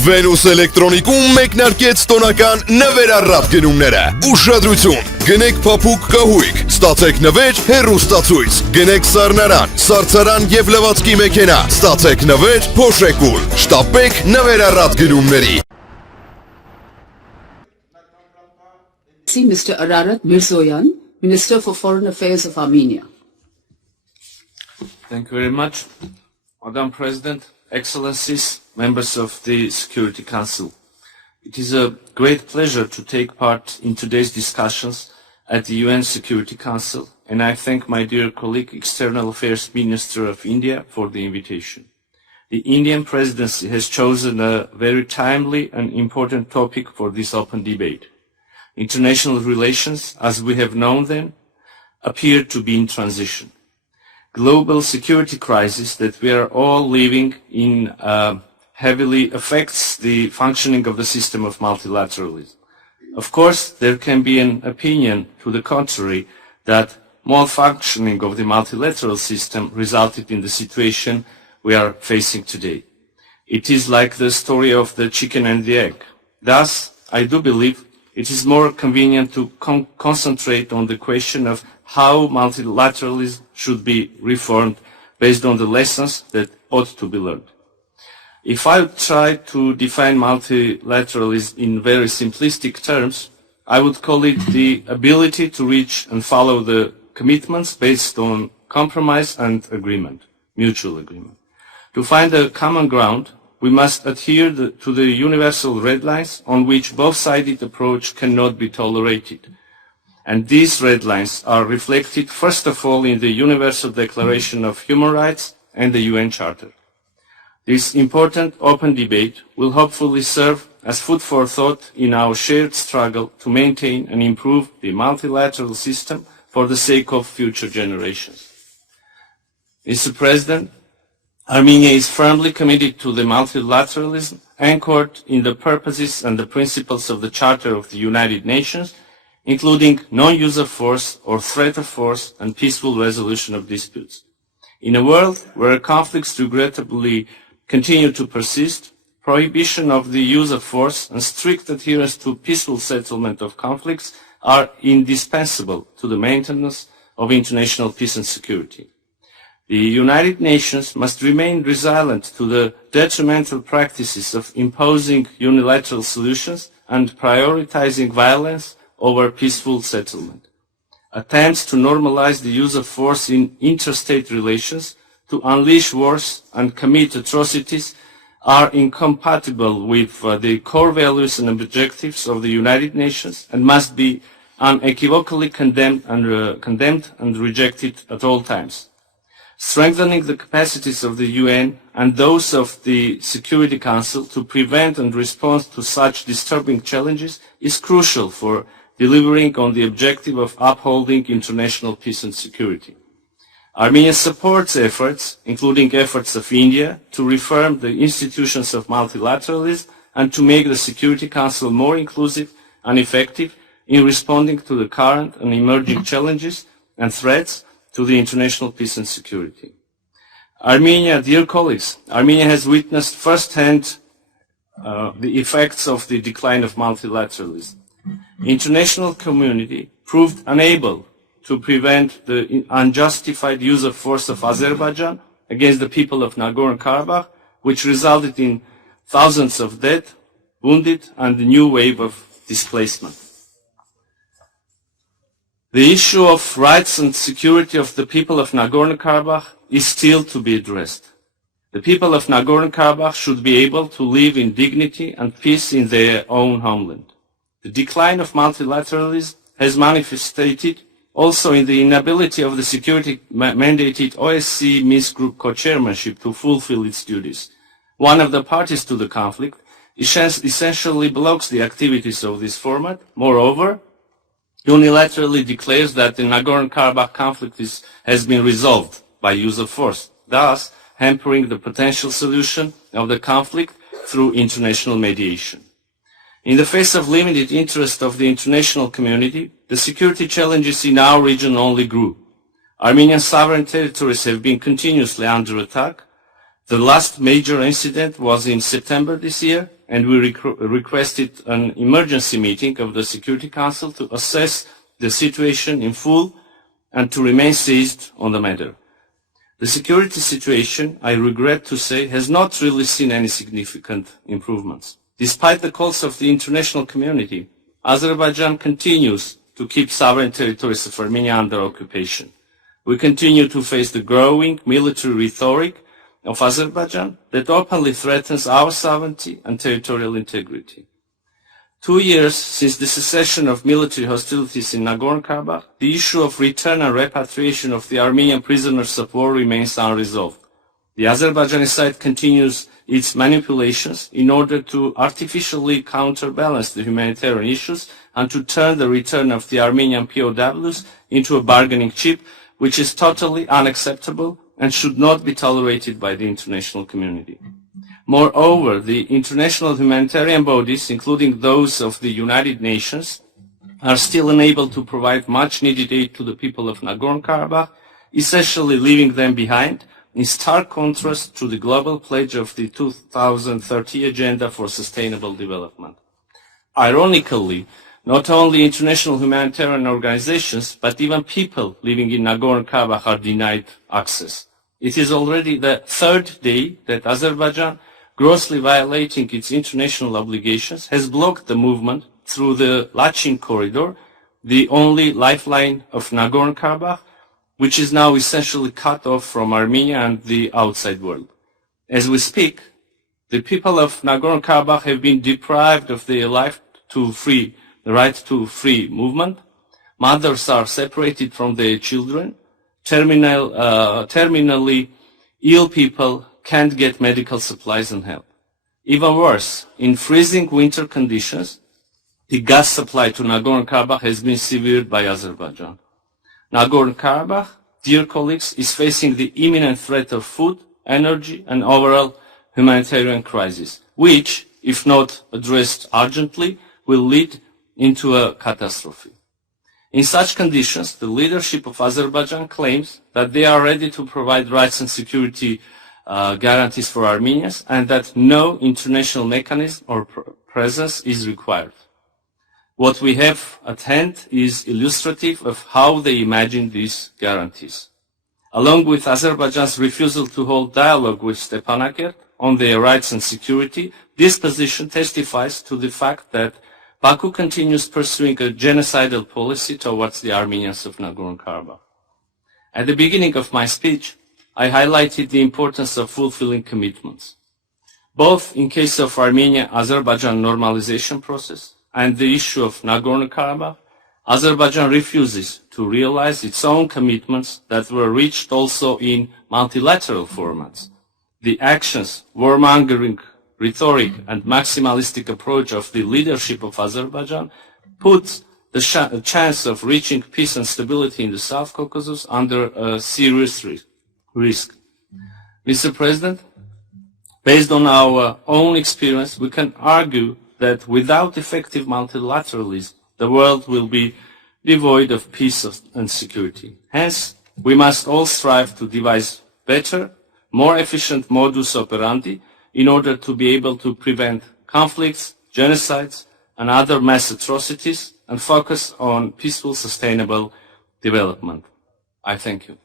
Venus Էլեկտրոնիկում մեկնարկեց տոնական նվերառատ գնումները։ Ուշադրություն, գնեք փափուկ կահույք, ստացեք նվեր հեռուստացույց, գնեք սառնարան, սառցարան եւ լվացքի մեքենա, ստացեք նվեր փոշեկուլ, շտապեք նվերառատ գնումների։ See Mr. Ararat Mիրզոյան, Minister for Foreign Affairs of Armenia. Thank you very much, Madam President, Excellencies, members of the Security Council. It is a great pleasure to take part in today's discussions at the UN Security Council, and I thank my dear colleague, External Affairs Minister of India, for the invitation. The Indian presidency has chosen a very timely and important topic for this open debate. International relations, as we have known them, appear to be in transition. Global security crisis that we are all living in heavily affects the functioning of the system of multilateralism. Of course, there can be an opinion to the contrary that malfunctioning of the multilateral system resulted in the situation we are facing today. It is like the story of the chicken and the egg. Thus, I do believe it is more convenient to concentrate on the question of how multilateralism should be reformed based on the lessons that ought to be learned. If I try to define multilateralism in very simplistic terms, I would call it the ability to reach and follow the commitments based on compromise and agreement, mutual agreement. To find a common ground, we must adhere to the universal red lines on which both-sided approach cannot be tolerated. And these red lines are reflected first of all in the Universal Declaration of Human Rights and the UN Charter. This important open debate will hopefully serve as food for thought in our shared struggle to maintain and improve the multilateral system for the sake of future generations. Mr. President, Armenia is firmly committed to the multilateralism anchored in the purposes and the principles of the Charter of the United Nations, including non-use of force or threat of force and peaceful resolution of disputes. In a world where conflicts regrettably continue to persist, prohibition of the use of force and strict adherence to peaceful settlement of conflicts are indispensable to the maintenance of international peace and security. The United Nations must remain resilient to the detrimental practices of imposing unilateral solutions and prioritizing violence over peaceful settlement. Attempts to normalize the use of force in interstate relations, to unleash wars and commit atrocities are incompatible with the core values and objectives of the United Nations and must be unequivocally condemned and rejected at all times. Strengthening the capacities of the UN and those of the Security Council to prevent and respond to such disturbing challenges is crucial for delivering on the objective of upholding international peace and security. Armenia supports efforts, including efforts of India, to reform the institutions of multilateralism and to make the Security Council more inclusive and effective in responding to the current and emerging challenges and threats to the international peace and security. Armenia, dear colleagues, Armenia has witnessed firsthand the effects of the decline of multilateralism. The international community proved unable to prevent the unjustified use of force of Azerbaijan against the people of Nagorno-Karabakh, which resulted in thousands of dead, wounded, and a new wave of displacement. The issue of rights and security of the people of Nagorno-Karabakh is still to be addressed. The people of Nagorno-Karabakh should be able to live in dignity and peace in their own homeland. The decline of multilateralism has manifested also in the inability of the security-mandated OSCE Minsk Group co-chairmanship to fulfill its duties. One of the parties to the conflict essentially blocks the activities of this format. Moreover, unilaterally declares that the Nagorno-Karabakh conflict has been resolved by use of force, thus hampering the potential solution of the conflict through international mediation. In the face of limited interest of the international community, the security challenges in our region only grew. Armenian sovereign territories have been continuously under attack. The last major incident was in September this year, and we requested an emergency meeting of the Security Council to assess the situation in full and to remain seized on the matter. The security situation, I regret to say, has not really seen any significant improvements. Despite the calls of the international community, Azerbaijan continues to keep sovereign territories of Armenia under occupation. We continue to face the growing military rhetoric of Azerbaijan that openly threatens our sovereignty and territorial integrity. 2 years since the cessation of military hostilities in Nagorno-Karabakh, the issue of return and repatriation of the Armenian prisoners of war remains unresolved. The Azerbaijani side continues its manipulations in order to artificially counterbalance the humanitarian issues and to turn the return of the Armenian POWs into a bargaining chip, which is totally unacceptable and should not be tolerated by the international community. Moreover, the international humanitarian bodies, including those of the United Nations, are still unable to provide much-needed aid to the people of Nagorno-Karabakh, essentially leaving them behind, in stark contrast to the global pledge of the 2030 Agenda for Sustainable Development. Ironically, not only international humanitarian organizations, but even people living in Nagorno-Karabakh are denied access. It is already the third day that Azerbaijan, grossly violating its international obligations, has blocked the movement through the Lachin corridor, the only lifeline of Nagorno-Karabakh, which is now essentially cut off from Armenia and the outside world. As we speak, the people of Nagorno-Karabakh have been deprived of their right to free movement. Mothers are separated from their children. Terminally ill people can't get medical supplies and help. Even worse, in freezing winter conditions, the gas supply to Nagorno-Karabakh has been severed by Azerbaijan. Nagorno-Karabakh, dear colleagues, is facing the imminent threat of food, energy, and overall humanitarian crisis, which, if not addressed urgently, will lead into a catastrophe. In such conditions, the leadership of Azerbaijan claims that they are ready to provide rights and security guarantees for Armenians and that no international mechanism or presence is required. What we have at hand is illustrative of how they imagine these guarantees. Along with Azerbaijan's refusal to hold dialogue with Stepanakert on their rights and security, this position testifies to the fact that Baku continues pursuing a genocidal policy towards the Armenians of Nagorno-Karabakh. At the beginning of my speech, I highlighted the importance of fulfilling commitments, both in case of Armenia-Azerbaijan normalization process and the issue of Nagorno-Karabakh. Azerbaijan refuses to realize its own commitments that were reached also in multilateral formats. The actions, warmongering rhetoric, and maximalistic approach of the leadership of Azerbaijan puts the chance of reaching peace and stability in the South Caucasus under a serious risk. Mr. President, based on our own experience, we can argue that without effective multilateralism, the world will be devoid of peace and security. Hence, we must all strive to devise better, more efficient modus operandi in order to be able to prevent conflicts, genocides, and other mass atrocities and focus on peaceful, sustainable development. I thank you.